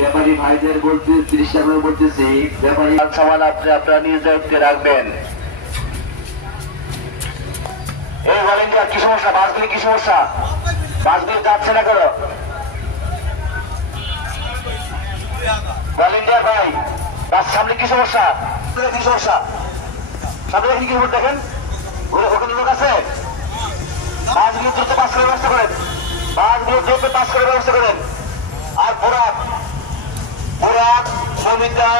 ব্যাপারী ভাইদের বলতে 30 টাকা বলতেছি, ব্যাপারী সামান আপনি আপনারা নিজ দায়িত্বে রাখবেন। এই ভলেন্টিয়ার কি সমস্যা? বাসগুলি কি সমস্যা? বাসগুলি যাচ্ছে না কেন? ভলেন্টিয়ার ভাই, বাস সামনে কি সমস্যা? কি সমস্যা? সামনে কি দেখেন, ওখানে লোক আছে। বাসগুলো দ্রুত পাস করার ব্যবস্থা করেন, বাসগুলো দ্রুত পাস করার ব্যবস্থা করেন। আর পোড়াক সমিতা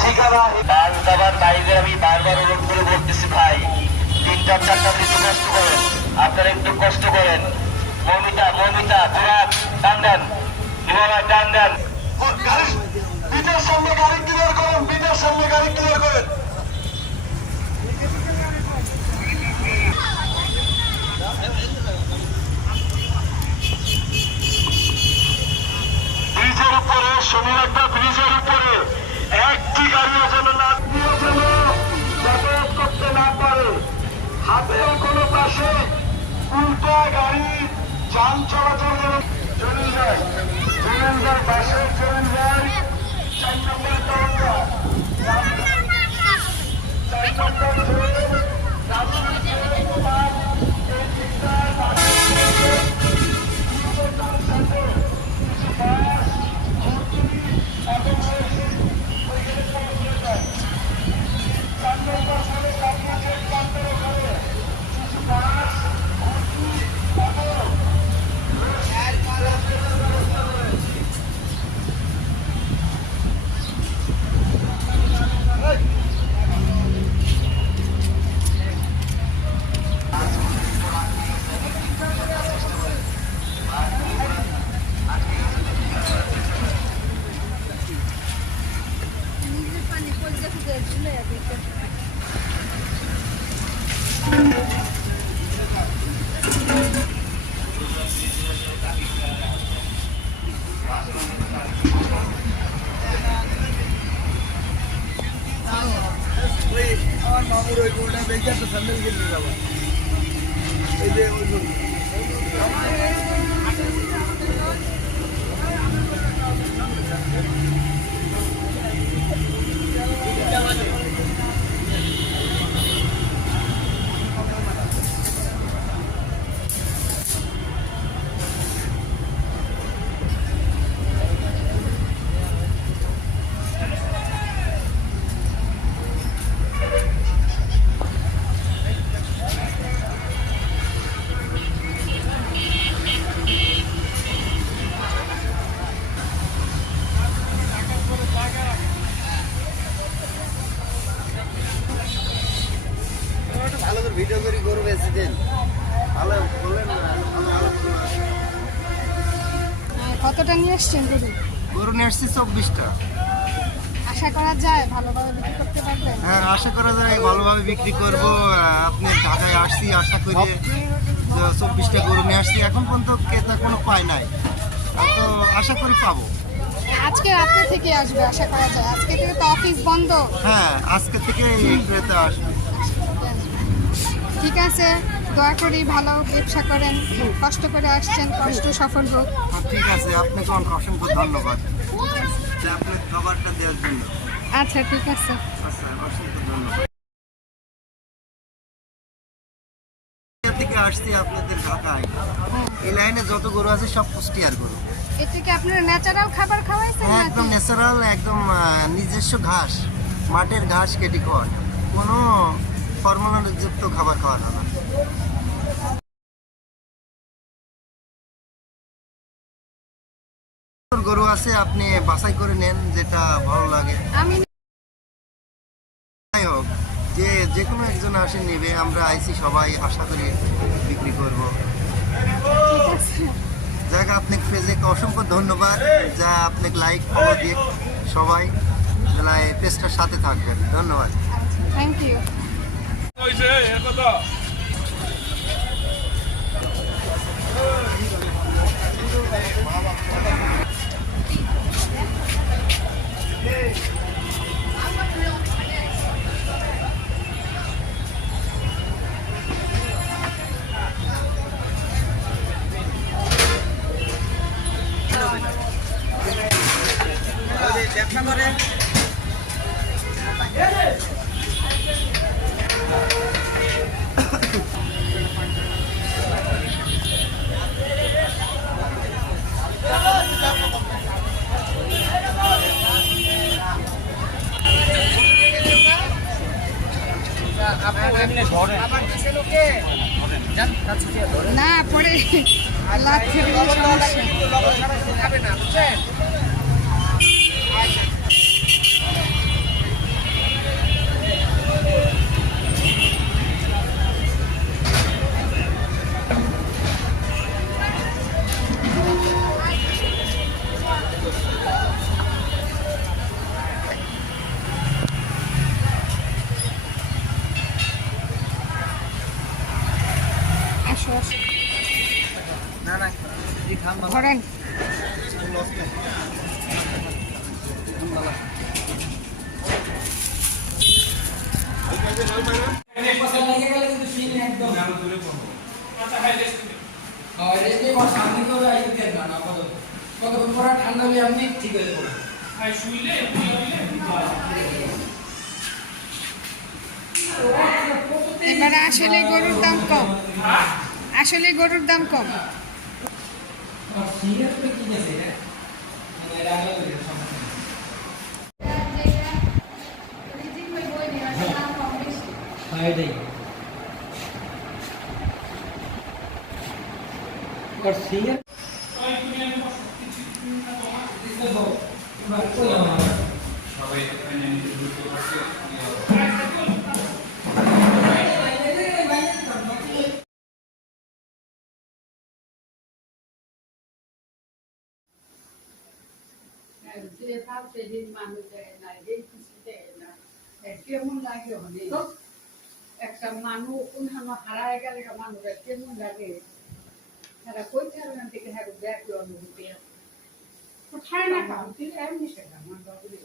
ঠিকানা বাস যাবার বাইরে আমি বারবার অনুরোধ করে বলতেছি ভাই, 3-4টা একটু কষ্ট করেন, আপনারা একটু কষ্ট করেন। মমিতা পোড়াক টান দেন, হিমালয় টান দেন। বিটার সামনে গাড়ি ক্লিয়ার করেন, বিটার সামনে গাড়ি ক্লিয়ার করেন। ব্রিজের উপরে, শনিবারটা ব্রিজের উপরে একটি গাড়িও যেন না যাতায়াত করতে না পারে। হাতের কোনো পাশে উল্টা গাড়ি যান চলাচল যেন চলে যায়, বাসে চলে যায়। 4 নম্বর দরজা, 4 নম্বর আমার মামুর ওই গোলটা দেখে একটা স্যান্ডেল কিনে যাবো। এই যে ওই ভিডিও করে গরু বেশি দিন ভালো বললেন। কতটা নিয়ে এসছেন গরু নিয়ে আসছি 24টা। আশা করা যায় ভালোভাবে বিক্রি করতে পারবেন? হ্যাঁ, আশা করা যায় ভালোভাবে বিক্রি করব। আপনি ঢাকায় আসছি আশা করি 24টা গরু নিয়ে আসছি, এখন পর্যন্ত ক্রেতা কোনো পায় নাই, তো আশা করি পাবো। আজকে রাত্রে থেকে আসবে আশা করা যায়? আজকে থেকে তো অফিস বন্ধ। হ্যাঁ, আজকে থেকে ক্রেতা আসবে। ঠিক আছে, দয়া করি ভালো ব্যবসা করেন, কষ্ট করে আসছেন, কষ্ট সফল হোক। ঠিক আছে, আপনাকে অসংখ্য ধন্যবাদ আপনার খাবারটা দেওয়ার জন্য। আচ্ছা ঠিক আছে, আচ্ছা, অসংখ্য ধন্যবাদ। থেকে আসছি আপনাদের ঢাকায়, এই লাইনে যত গরু আছে সব কুষ্টিয়ার গরু। এটা কি আপনারা ন্যাচারাল খাবার খাওয়াইছেন? হ্যাঁ, একদম ন্যাচারাল, একদম নিজস্ব ঘাস, মাঠের ঘাস কেটে খাওয়ানো, কোনো হরমোনযুক্ত খাবার খাওয়ানো না। গরু আছে, আপনি বাছাই করে নেন যেটা ভালো লাগে। আমি যাই হোক, যে কোনো একজন আসে নেবে, আমরা আইসি সবাই, আশা করি বিক্রি করব। ঠিক আছে, যাক, আপনাকে পেজে অসংখ্য ধন্যবাদ, যা আপনাকে লাইক ফলো দিয়ে সবাই পেজটার সাথে থাকবেন। ধন্যবাদ, থ্যাংক ইউ। না পরে লাথি দিলে সমস্যা। আসো আসো ধরেন। ঠান্ডা হলে আপনি ঠিক হয়ে যাবেন। এবারে আসলে গরুর দাম কম, আসলে গরুর দাম কম। কেমন লাগে অনেক একটা মানুষ কোনখানে হারায় গেলে মানুষের কেমন লাগে তারা কই থাকবেন থেকে হ্যাঁ দেখে অনুভূতি কোথায় না কাম কিন্তু এমনি সেটা আমার বাবুরে